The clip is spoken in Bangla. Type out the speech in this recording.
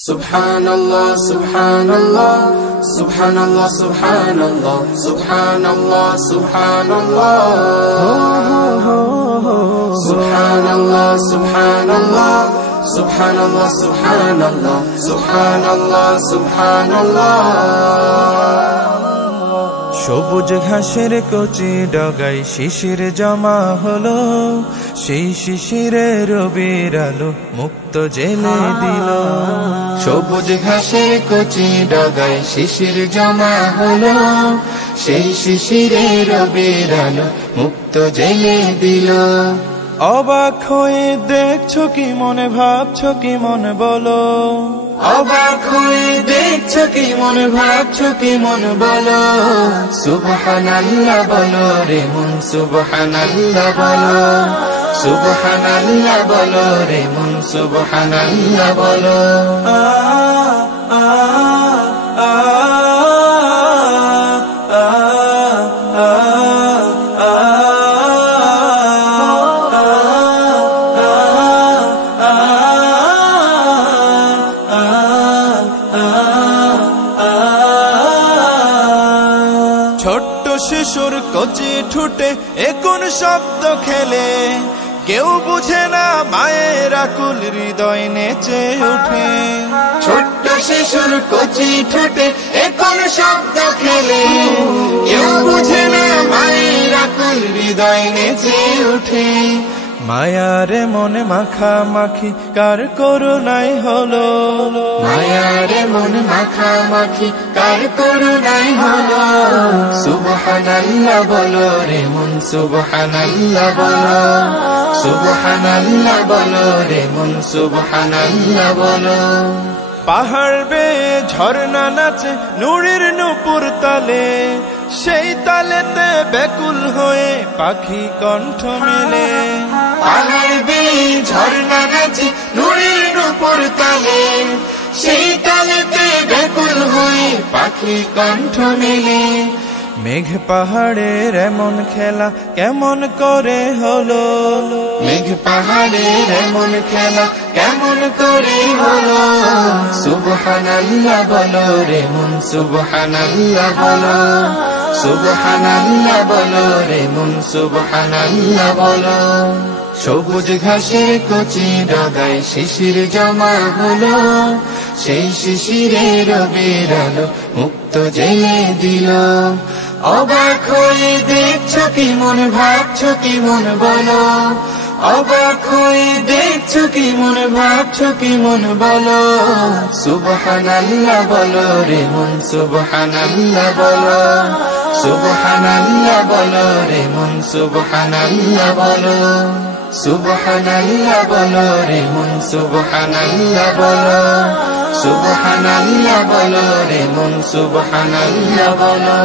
Subhanallah, Subhanallah, Subhanallah, Subhanallah, Subhanallah, Subhanallah, Subhanallah, Subhanallah, Subhanallah, Subhanallah, Subhanallah, Subhanallah. সবুজ ঘাসের কচি ডগায় শিশির জমা হলো, সেই শিশিরে রবির আলো মুক্ত জেলে দিল। সবুজ ঘাসের কচি ডগায় শিশির জমা হলো, সেই শিশিরে রবির আলো মুক্ত জেলে দিল। অবাক হয়ে দেখছো কি মনে, ভাবছো কি মনে বলো, অবাক হয়ে দেখছো কি মনে, ভাবছো কি মনে বলো। সুবহানাল্লাহ বলো রে মন, সুবহানাল্লাহ বলো, সুবহানাল্লাহ বলো রে মন, সুবহানাল্লাহ বলো। ছোট্ট শিশুর কচি ঠুটে কোন শব্দ খেলে, কেউ বুঝে না মায়ের আকুল হৃদয় নেচে ওঠে। ছোট্ট শিশুর কচি ঠোঁটে কোন শব্দ খেলে, কেউ বুঝে না মায়ের আকুল হৃদয় নেচে ওঠে। মায়ার মনে মাখামাখি কার করুণাই হলো, মায়ার মন মাখামাখি কার করুণাই হলো। সুবহানাল্লাহ বলো রে মন, সুবহানাল্লাহ বলো, সুবহানাল্লাহ বলো রে মন, সুবহানাল্লাহ বলো। পাহাড় বেয়ে ঝর্ণা নাচে নুরের নূপুর তালে, সেই তালেতে ব্যাকুল হয়ে পাখি কণ্ঠ মেলে। পাহাড় বেয়ে ঝর্ণা নাচে নুরের নূপুর তালে, সেই তালেতে ব্যাকুল হয়ে পাখি কণ্ঠ মেলে। মেঘ পাহাড়ের এমন খেলা কেমন করে হলো, মেঘ পাহাড়ের এমন খেলা কেমন করে হলো। সুবহানাল্লাহ বলো রে মন, সুবহানাল্লাহ বলো, সুবহানাল্লাহ বলো রে মন, সুবহানাল্লাহ বলো। সবুজ ঘাসের কচি ডগায় শিশির জমা হলো, সেই শিশিরে রবির আলো মুক্ত জেলে দিল। অবাক হয়ে দেখছো কি মন, ভাবছো কি মন বলো, অবাক হয়ে দেখছো কি মন, ভাবছো কি মন বলো। সুবহানাল্লাহ বলো রে মন, সুবহানাল্লাহ বলো, সুবহানাল্লাহ বলো রে মন, সুবহানাল্লাহ বলো, সুবহানাল্লাহ বলো রে মন, সুবহানাল্লাহ বলো, সুবহানাল্লাহ বলো রে মন, সুবহানাল্লাহ বলো।